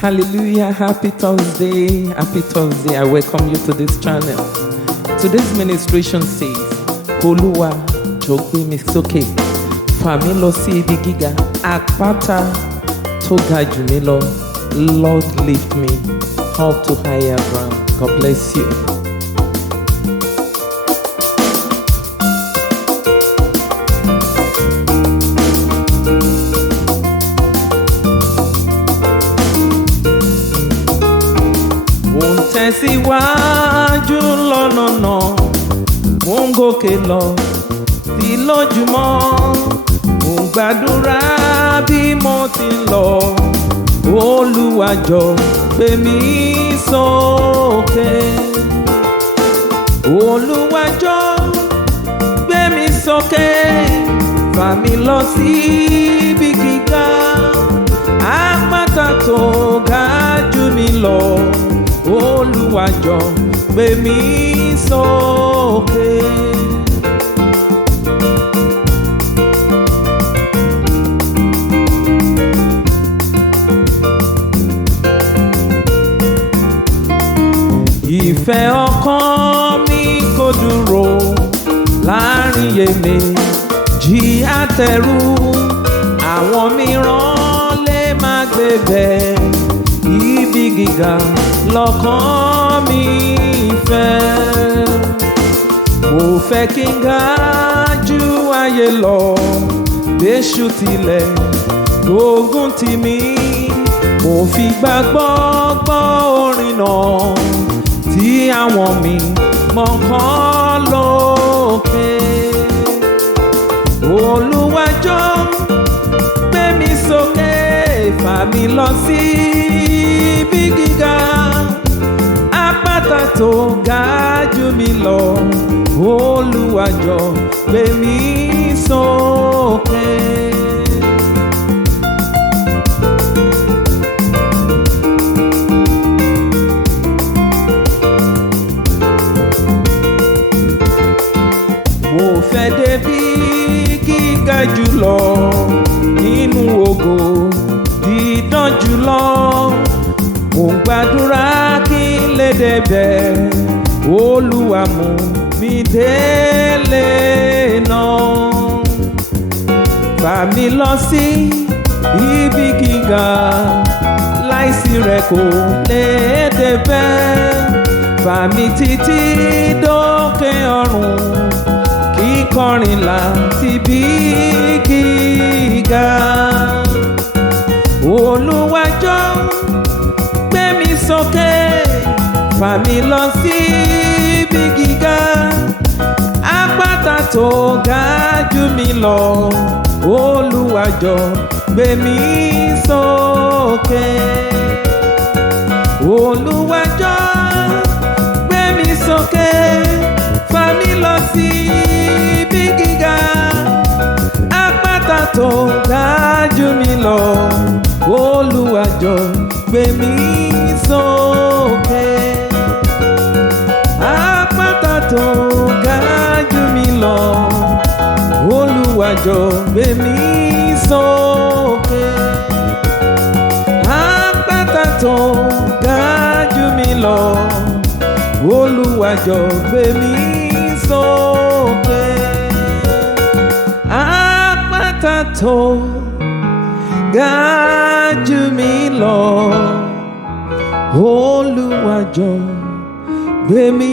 Hallelujah, happy Thursday, happy Thursday. I welcome you to this channel. Today's ministration says, Olúwa jọ̀ọ́ gbé mi sókè, fà mí lọ sí ibi gíga, àpáta tó ga jù mí lọ. Lord, lift me up to higher ground. God bless you. Tẹ̀síwájú lọ́nà náà, mò ń gòkè lọ sí lójúmọ́, mò ń gbàdúrà bí mo ti ń lọ. Olúwa jọ̀ọ́ gbé mi sókè. Olúwa jọ̀ọ́ gbé mi sókè, fà mí lọ sí ibi gíga, àpáta tó ga jù mí lọ. Olúwa jọ̀ọ́ gbé mi sókè. Ìfẹ́ ọkàn mi kò dúró láàrin iyèméjì àtẹ̀rù, àwọn mìíràn lè má gbé bẹ́ẹ̀. Ibi gíga lọ́kàn mi fẹ́, mo fẹ́ kí n ga jù ayé lọ. Bẹ́ṣù tilẹ̀ gbógun tì mí, mo fi gbàgbọ́ gbọ́ orin náà tí àwọn mi mọ̀ kàn lókè. Olúwa jọ̀ọ́ gbé mi sókè, fà mí lọ sí ibi gíga, àpáta tó ga jù mí lọ. Olúwa jọ̀ọ́ gbé mi sókè. Mo fẹ́ débi gíga jùlọ, nínú ògo dídán jùlọ, mo ń gbàdúrà kí n lè débẹ̀. Olúwa mú mi délé náà, fà mí lọ sí ibi gíga, láìsí rẹ̀ kò lè débẹ̀. Fà mí títí dókè ọ̀run, kíkọrin láti bí gíga. Olúwa jọ̀ọ́ gbé mi sókè, fà mí lọ sí ibi gíga, àpáta tó ga jù mí lọ. Olúwa jọ̀ọ́ gbé mi sókè. Olúwa jọ̀ọ́ gbé mi sókè, fà mí lọ sí ibi gíga, àpáta tó ga jù mí lọ. Olúwa jọ̀ọ́ gbé mi sókè, àpáta tó ga jù mí lọ. Olúwa jọ̀ọ́ gbé mi sókè, àpáta tó ga jù mí lọ. Olúwa jọ̀ọ́ gbé mi sókè, àpáta tó ga jù mí lọ. Olúwa jọ̀ọ́ gbé mi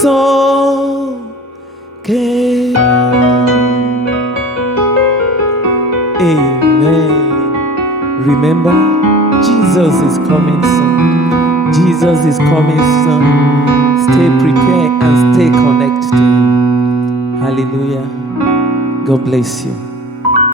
sókè. Amen. Remember, Jesus is coming soon. Jesus is coming soon. Stay prepared and stay connected to Him. Hallelujah. God bless you.